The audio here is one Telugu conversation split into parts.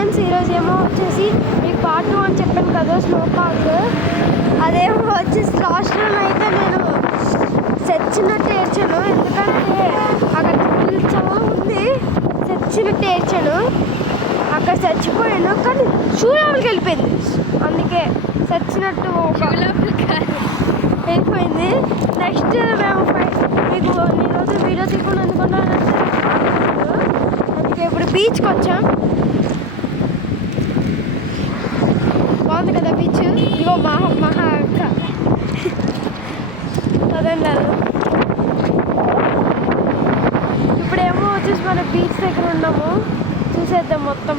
ఫ్రెండ్స్, ఈరోజు ఏమో వచ్చేసి మీకు పార్ట్ 2 అని చెప్పాను కదా స్నో పార్క్. అదేమో వచ్చేసి లాస్ట్లో అయితే నేను చచ్చినట్టు ఏడ్చాను. ఎందుకంటే అక్కడ చల్ల ఉంది, చచ్చినట్టు ఏడ్చాను. అక్కడ చచ్చిపోయాను కానీ చూడడానికి వెళ్ళిపోయింది. అందుకే చచ్చినట్టు వెళ్ళిపోయింది. నెక్స్ట్ మేము మీకు ఈరోజు వీడియో తీయకుండా అనుకున్నాను. అందుకే ఇప్పుడు బీచ్కి వచ్చాం. బాగుంది కదా బీచ్. ఇగో మహా అక్క అదండి. ఇప్పుడేమో వచ్చేసి మన బీచ్ దగ్గర ఉన్నాము. చూసేద్దాం మొత్తం.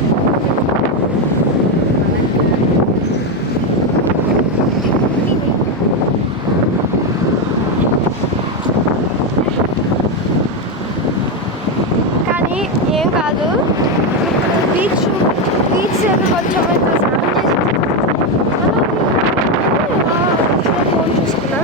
కానీ ఏం కాదు, బీచ్ దగ్గర వచ్చాము. ఫోన్ చూసుకున్నా.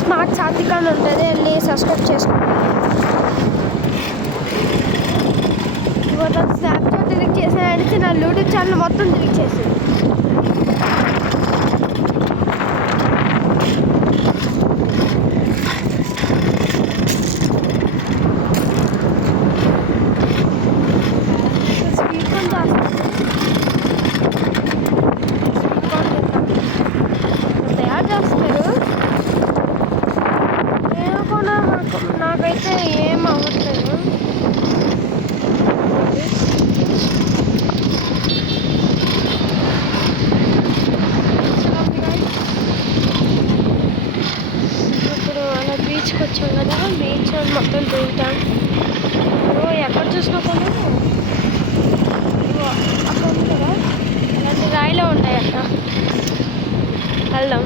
స్మార్ట్ సాత్విక అని ఉంటుంది, వెళ్ళి సబ్స్క్రైబ్ చేసుకోండి. ఇవాళ స్నాప్చాట్ డిలీట్ చేసాను అడిగితే నా యూట్యూబ్ ఛానల్ మొత్తం డిలీట్ చేసింది. నాకైతే ఏం అవ్వట్లేదు. ఇప్పుడు అలా బీచ్కి వచ్చాం కదా, బీచ్ మొత్తం తింటాం. ఎక్కడ చూసినా కూడా అక్కడ ఉంది కదా, అలాంటి రాయిలో ఉంటాయి. అక్కడ వెళ్దాం.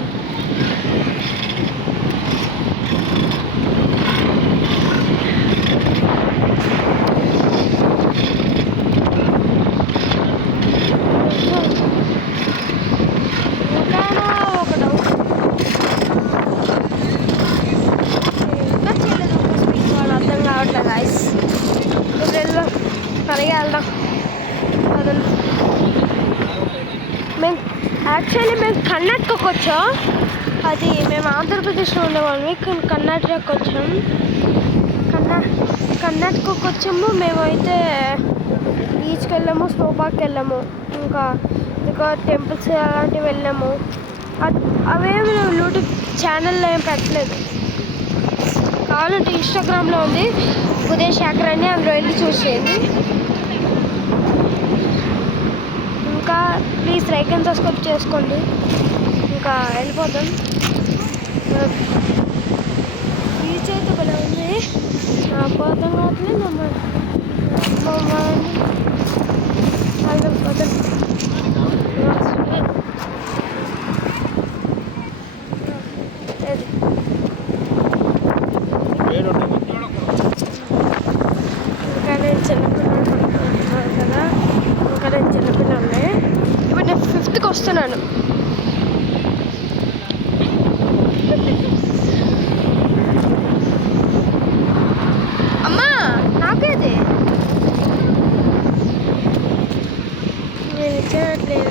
అలాగే వెళ్దాం. మేము కర్ణాటకకు వచ్చాం. అది మేము ఆంధ్రప్రదేశ్లో ఉండేవాళ్ళం, కానీ కర్ణాటకకు వచ్చాం. కర్ణాటకకు వచ్చాము. మేమైతే బీచ్కి వెళ్ళాము, స్నో పార్క్కి వెళ్ళాము, ఇంకా టెంపుల్స్ అలాంటివి వెళ్ళాము. అవేమి యూట్యూబ్ ఛానల్లో ఏం పెట్టలేదు. కావాలంటే ఇన్స్టాగ్రామ్లో ఉంది, ఉదయ్ శేఖర్ అని, అందులో వెళ్ళి చూసేయండి. ఇంకా ప్లీజ్ లైక్ అండ్ సబ్స్క్రైబ్ చేసుకోండి. ఇంకా వెళ్ళిపోతాం. బీచ్ అయితే భలే ఉంది. నాకు అర్థం కావట్లేదు. వెళ్ళిపోతాం. ఇంకా నేను చిన్నపిల్లలు కదా, ఇంకా నేను చిన్నపిల్లలే. ఇప్పుడు నేను 5th వస్తున్నాను. అమ్మా నాకేది నేను ఇచ్చేట్లేదు.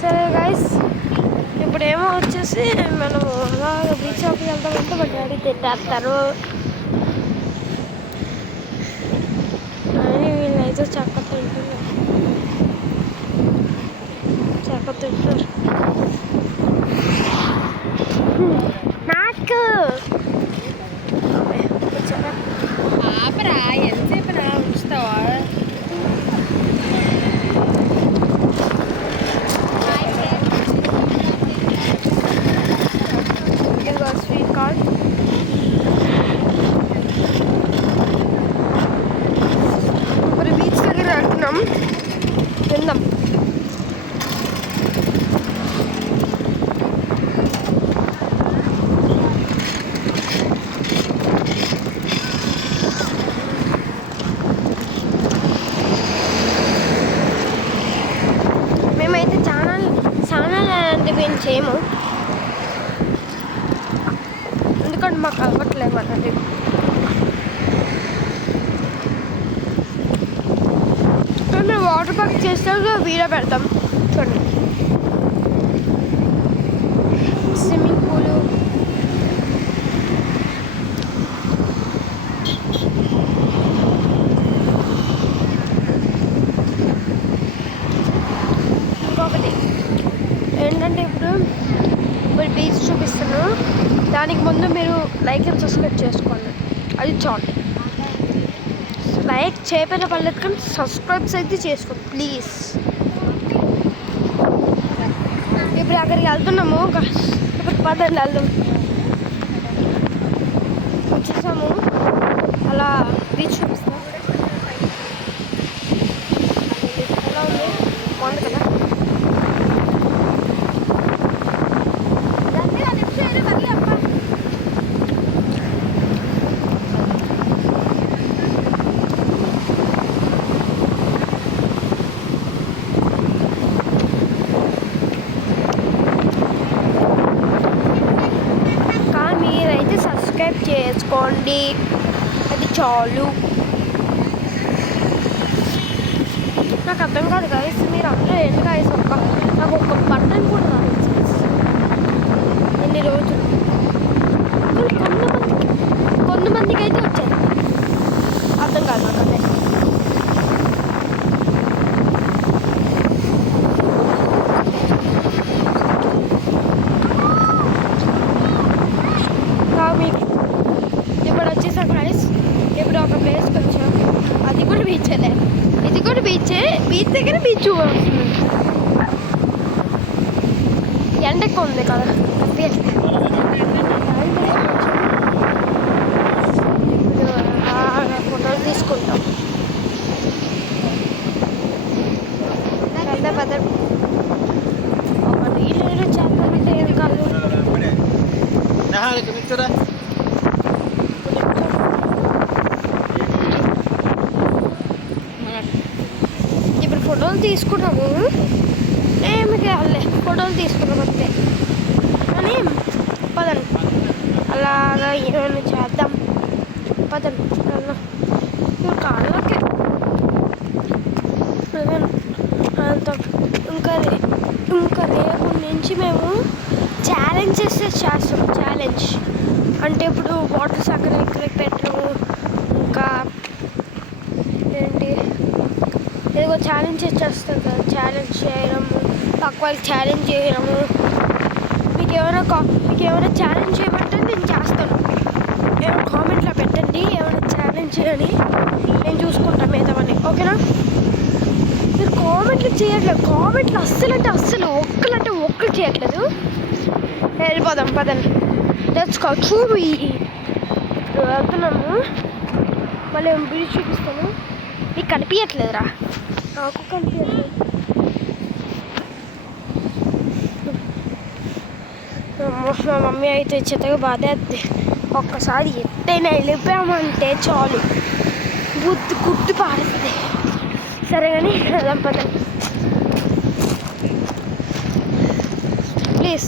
సరే గైస్, ఇప్పుడేమో వచ్చేసి మనం అలా బీచ్ షాప్కి వెళ్తామంటే మా డాడీ తిట్టేస్తారు. అని వీళ్ళైతే చక్కగా తింటున్నారు. ఏం చేయము, ఎందుకంటే మాకు అలవట్లేదు అన్నది. మేము వాటర్ పార్క్ చేస్తాక వీడియో పెడతాం చూడండి. స్విమ్మింగ్ పూలు, ఇంకొకటి ఏంటంటే ఇప్పుడు బీచ్ చూపిస్తాను, దానికి ముందు మీరు లైక్ అండ్ సబ్స్క్రైబ్ చేసుకోండి, అది చాలు. లైక్ చేయకపోయినా పర్లేదు కానీ సబ్స్క్రైబ్స్ అయితే చేసుకోండి ప్లీజ్. ఇప్పుడు అక్కడికి వెళ్తున్నాము, ఇప్పుడు పదండి వెళ్దాం. వచ్చేసాము, అలా బీచ్ చూపిస్తాం. ఎలా ఉంది, బాగుంది కదా. సబ్స్క్రైబ్ చేసుకోండి, అది చాలు. నాకు అర్థం కాదు గైస్, మీరు అందరూ ఏంటి గైస్ నాకు ఒక బటన్ కూడా రాలేదు ఎన్ని రోజులు. కొంతమందికి అయితే వచ్చాయి, అర్థం కాదు నాకు అదే. ఇప్పుడు వచ్చేసాం గైస్, ఇప్పుడు ఒక ప్లేస్కి వచ్చాం, అది కూడా బీచ్లే, ఇది కూడా బీచే. బీచ్ దగ్గర బీచ్ వస్తుంది, ఎండ ఎక్కువ ఉంది కదా ఫోటోలు తీసుకుంటాం. పెద్ద ఒక నీళ్ళు చేద్దామంటే ఏం కాదు. ఇప్పుడు ఫోటోలు తీసుకున్నాము, ఏమి కావాలి, ఫోటోలు తీసుకున్నాం అంతే. కానీ పదండి అలాగా ఏమైనా చేద్దాం, పదండి అలా కాళ్ళకి ఇంకా రేపు నుంచి మేము ఛాలెంజెస్ చేస్తాం. ఛాలెంజ్ అంటే ఇప్పుడు వాటర్ అక్కడ ఇక్కడ పెట్టడము, ఇంకా ఏంటి ఏదో ఛాలెంజెస్ చేస్తాం కదా, ఛాలెంజ్ చేయడము, పక్క వాళ్ళకి ఛాలెంజ్ చేయడము. మీకు ఏమైనా ఛాలెంజ్ చేయమంటే నేను చేస్తాను, ఏమైనా కామెంట్లో పెట్టండి, ఏమైనా ఛాలెంజ్ చేయని నేను చూసుకుంటాను మిగతావన్నీ, ఓకేనా. మీరు కామెంట్లు చేయట్లేదు, కామెంట్లు అస్సలు ఒక్కరు చేయట్లేదు. వెళ్ళిపోదాం పదండి, లెట్స్ గో. చూపి వెళ్తున్నాము, మళ్ళీ బీచ్ చూపిస్తాను. మీకు కనిపించట్లేదురా, నాకు కనిపించట్లేదు. మా మమ్మీ అయితే చెత్తగా బాధేద్ది, ఒక్కసారి ఎట్టయినా వెళ్ళిపోయామంటే చాలు బుద్ధి కుట్టి పారుతుంది. సరే కానీ వెళ్దాం పదండి. ప్లీజ్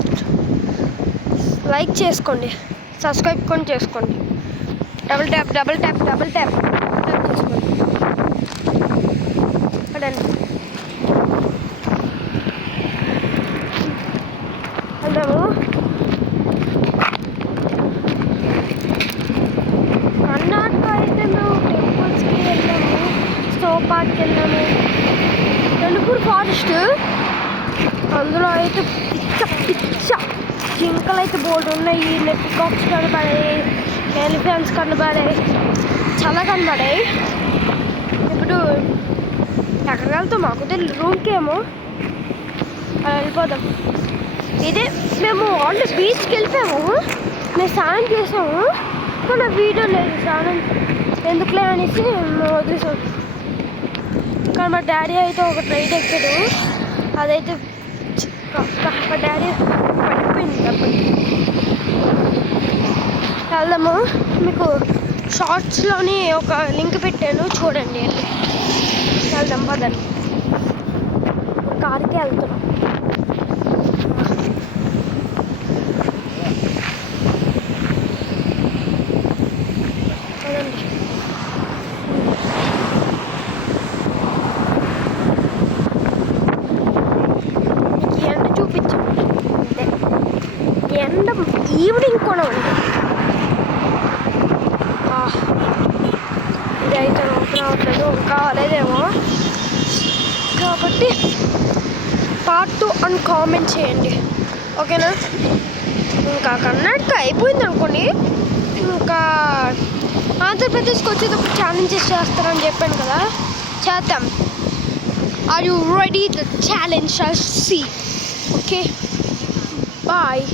లైక్ చేసుకోండి, సబ్స్క్రైబ్ కూడా చేసుకోండి, డబుల్ ట్యాప్ చేసుకోండి. పదండి వెళ్దాము. కర్ణాటక అయితే మేము టెంపుల్స్కి వెళ్ళాము, స్నో పార్క్కి వెళ్ళాము, వెలుపూర్ ఫారెస్ట్. అందులో అయితే పిచ్చ జింకలు అయితే బోర్డు ఉన్నాయి, పికాక్స్ కనబడాయి, ఎలిఫెంట్స్ కనబడాయి, చాలా కనబడాయి. ఇప్పుడు ఎక్కడికి వెళ్తాం మాకు తెలియదు, రూమ్కి ఏమో అలా వెళ్ళిపోదాం. ఇదే మేము ఆల్రెడీ బీచ్కి వెళ్ళిపోయాము, మేము స్నానం చేసాము, కానీ వీడియో లేదు స్నానం ఎందుకులే అనేసి మేము వదిలేసాం. కానీ మా డాడీ అయితే ఒక ట్రైన్ ఎక్కాడు, అదైతే మా డాడీ పడిపోయింది అప్పటికి. వెళ్దాము, మీకు షార్ట్స్లోని ఒక లింక్ పెట్టాను చూడండి, వెళ్దాం పదండి. కార్కి వెళ్తున్నాం. ఈవినింగ్ కూడా ఉంది. ఇది అయితే ఓపెన్ అవ్వట్లేదు, ఇంకా అవ్వలేదేమో. కాబట్టి పార్ట్ 2 అని కామెంట్ చేయండి, ఓకేనా? ఇంకా కర్ణాటక అయిపోయింది అనుకోండి. ఇంకా ఆంధ్రప్రదేశ్కి వచ్చేటప్పుడు ఛాలెంజెస్ చేస్తారని చెప్పాను కదా, చేద్దాం. Are you ready? The challenge shall see. Okay. Bye.